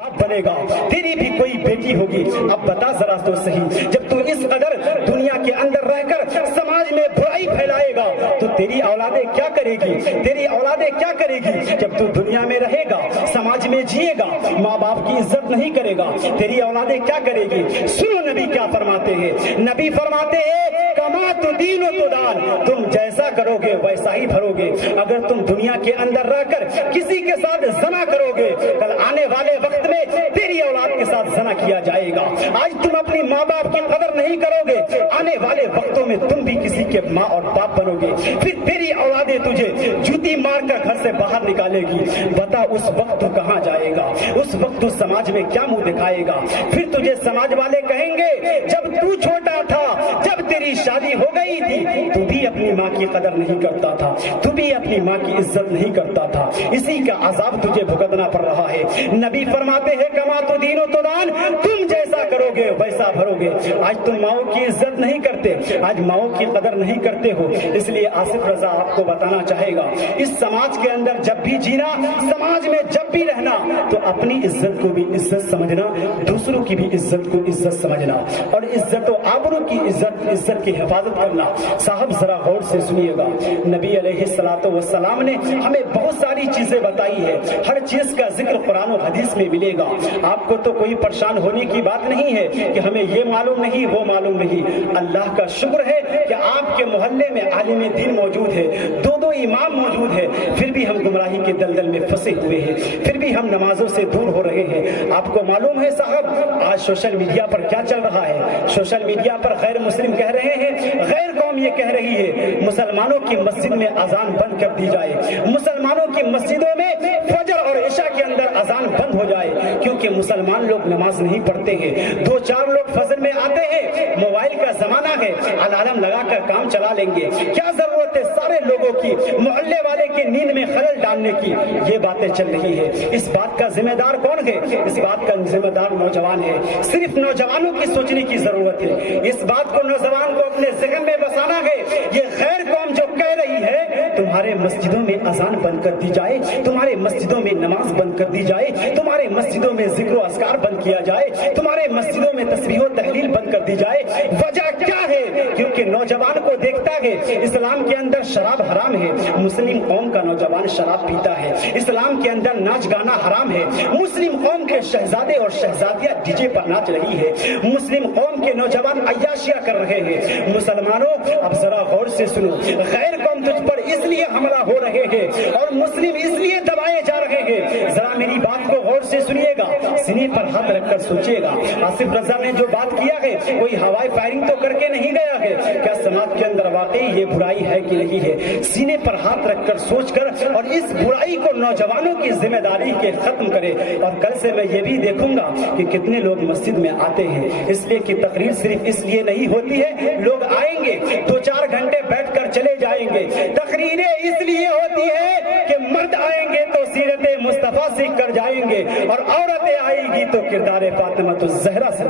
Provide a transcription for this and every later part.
बनेगा, तेरी भी कोई बेटी होगी। अब बता जरा तो सही, जब तू इस कदर दुनिया के अंदर रहकर समाज में बुराई फैलाएगा तो तेरी औलादें क्या करेगी? तेरी औलादें क्या करेगी? जब तू दुनिया में रहेगा, समाज में जिएगा, माँ बाप की इज्जत नहीं करेगा, तेरी औलादें क्या करेगी? सुनो नबी क्या फरमाते हैं। नबी फरमाते हैं, कमा तो दीन तो दान, तुम जैसा करोगे वैसा ही भरोगे। अगर तुम दुनिया के अंदर रहकर किसी के साथ ज़ना करोगे, कल आने वाले वक्त में तेरी औलाद के साथ ज़ना किया जाएगा। आज तुम अपनी माँ बाप की कदर नहीं करोगे, आने वाले वक्तों में तुम भी किसी के माँ और बाप बनोगे, फिर तेरी औलादें तुझे जूती मारकर घर से बाहर निकालेगी। बता उस वक्त तू कहाँ जाएगा? उस वक्त तू समाज में क्या मुंह दिखाएगा? फिर तुझे समाज वाले कहेंगे, जब तू छोटा था, जब तेरी शादी हो गई थी, तू भी अपनी माँ की कदर नहीं करता था, तू भी अपनी माँ की इज्जत नहीं करता था, इसी का अजाब तुझे भुगतना पड़ रहा है। नबी फरमाते हैं, कमा तो दीनो तो दान, तुम जैसा करोगे वैसा भरोगे। आज तुम माओ की इज्जत नहीं करते, आज माओ की कदर नहीं करते हो। इसलिए आसिफ रजा आपको बताना चाहेगा, इस समाज के अंदर जब भी जीना, समाज में जब भी रहना, तो अपनी इज्जत को भी इज्जत समझना, दूसरों की भी इज्जत को इज्जत समझना, और इज्जत और आबरू की इज्जत की हिफाजत करना। साहब जरा गौर से सुनिएगा, नबी अलैहिस्सलातु वस्सलाम ने हमें बहुत सारी चीजें बताई है, हर चीज का जिक्र कुरान और हदीस में मिलेगा। आपको तो कोई परेशान होने की बात नहीं है कि हमें ये मालूम नहीं, वो मालूम नहीं। अल्लाह का शुक्र है कि आपके मोहल्ले में आलिम दीन मौजूद है, दो इमाम मौजूद है, फिर भी हम गुमराही के दलदल में फंसे हुए हैं, फिर भी हम नमाजों से दूर हो रहे हैं। आपको मालूम है साहब, आज सोशल मीडिया पर क्या चल रहा है? सोशल मीडिया पर गैर मुस्लिम कह रहे हैं, गैर कौम ये कह रही है, मुसलमानों की मस्जिद में अजान बंद कर दी जाए, मुसलमानों की मस्जिदों में फजर और इशा के अंदर अजान बंद हो जाए, क्योंकि मुसलमान लोग नमाज नहीं पढ़ते हैं। 2-4 लोग फजर में आते हैं, मोबाइल का जमाना है, अलार्म लगाकर काम चला लेंगे। क्या जरूरत है सारे लोगों की, मोहल्ले वाले की नींद में खलल डालने की? ये बातें चल रही है। इस बात का जिम्मेदार कौन है? इस बात का जिम्मेदार नौजवान है। सिर्फ नौजवानों की सोचने की जरूरत है। इस बात को नौजवान को अपने ज़हन में बसाना है। ये गैर कौम जो कह रही है, तुम्हारे मस्जिदों में अजान बंद कर दी जाए, तुम्हारे मस्जिदों में नमाज बंद कर दी जाए, तुम्हारे मस्जिदों में जिक्र अस्कार बंद किया जाए, तुम्हारे मस्जिदों में तस्बीह और तहलील बंद कर दी जाए। वजह क्या है? क्योंकि नौजवान को देखता है इस्लाम के अंदर शराब हराम है, मुस्लिम कौम का नौजवान शराब पीता है। इस्लाम के अंदर नाच गाना हराम है, मुस्लिम कौम के शहजादे और शहजादियां डीजे पर नाच रही है, मुस्लिम कौम के नौजवान अय्याशियां कर रहे हैं। मुसलमानों अब जरा गौर से सुनो, गैर कौम तुझ पर इसलिए हमला हो रहे हैं और मुस्लिम इसलिए दबाए जा रहे हैं। जरा मेरी बात को गौर से सुनिएगा, सीने पर हाथ रखकर सोचिएगा। आसिफ रजा ने जो बात किया है, कोई हवाई फायरिंग तो करके नहीं गया है। क्या समाज के अंदर वाकई ये बुराई है कि नहीं है? सीने पर हाथ रखकर सोचकर और इस बुराई को नौजवानों की जिम्मेदारी के खत्म करे। और कल से मैं ये भी देखूंगा कि कितने लोग मस्जिद में आते हैं, इसलिए कि तकरीर सिर्फ इसलिए नहीं होती है, लोग आएंगे 2-4 घंटे बैठकर चले जाएंगे। तकरीरें इसलिए होती है कि मर्द आएंगे तो सीरत मुस्तफा सीख कर जाएंगे, और औरतें आएगी तो किरदार फातिमा तो जहरा से।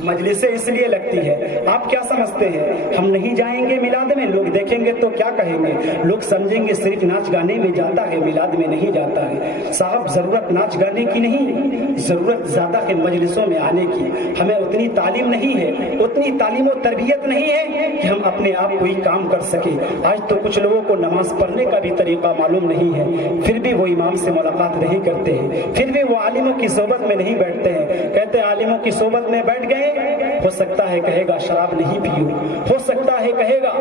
मजलिसें इसलिए लगती है, आप क्या समझते हैं हम नहीं जाएंगे मिलाद में? लोग देखेंगे तो क्या कहेंगे? लोग समझेंगे सिर्फ नाच गाने में जाता है, मिलाद में नहीं जाता है। साहब जरूरत नाच गाने की नहीं, जरूरत ज्यादा है मजलिसों में आने की। हमें उतनी तालीम नहीं है, उतनी तालीम और तरबियत नहीं है कि हम अपने आप कोई काम कर सके। आज तो कुछ लोगों को नमाज पढ़ने का भी तरीका मालूम नहीं है, फिर भी वो इमाम से मुलाकात नहीं करते हैं, फिर भी वो आलिमों की सोबत में नहीं बैठते हैं। कहते आलिमों की सोबत में बैठ गए, हो सकता है कहेगा शराब नहीं पियो, हो सकता है कहेगा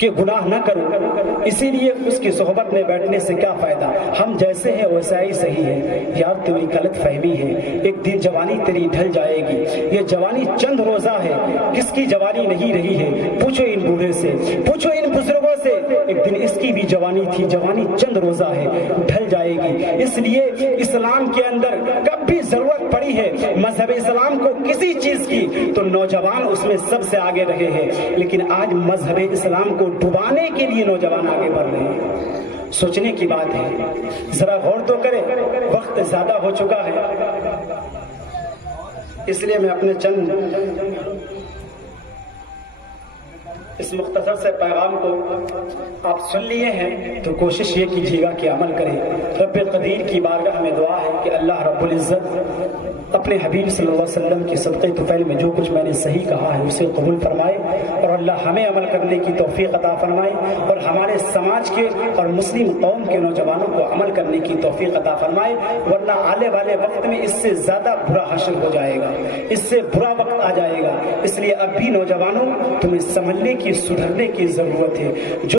कि गुनाह न करो, इसीलिए उसकी सोहबत में बैठने से क्या फायदा? हम जैसे हैं वैसा ही सही है। यार तेरी गलत फहमी है, एक दिन जवानी तेरी ढल जाएगी। ये जवानी चंद रोजा है, किसकी जवानी नहीं रही है? पूछो इन बूढ़े से, पूछो इन बुजुर्गों से, एक दिन इसकी भी जवानी थी, जवानी चंद रोजा है, ढल जाएगी। इसलिए इस्लाम के अंदर कब भी जरूरत पड़ी है मजहब इस्लाम को किसी चीज की, तो नौजवान उसमें सबसे आगे रहे हैं। लेकिन आज मजहब इस्लाम को डुबाने के लिए नौजवान आगे बढ़ रहे हैं। सोचने की बात है, जरा गौर तो करें, वक्त ज्यादा हो चुका है, इसलिए मैं अपने चंद اس مختصر سے پیغام کو آپ سن لیے ہیں تو کوشش یہ کیجیے گا کہ عمل کریں۔ رب قدیر کی بارگاہ میں دعا ہے کہ اللہ رب العزت اپنے حبیب صلی اللہ علیہ وسلم کی صدقہ طفیل میں جو کچھ میں نے صحیح کہا ہے اسے قبول فرمائے، اور اللہ ہمیں عمل کرنے کی توفیق عطا فرمائے، اور ہمارے سماج کے اور مسلم قوم کے نوجوانوں کو عمل کرنے کی توفیق عطا فرمائے، ورنہ آنے والے وقت میں اس سے زیادہ برا حشر ہو جائے گا، اس سے برا وقت آ جائے گا۔ اس لیے اب بھی نوجوانوں تمہیں سمجھنے کی، سدھرنے کی ضرورت ہے۔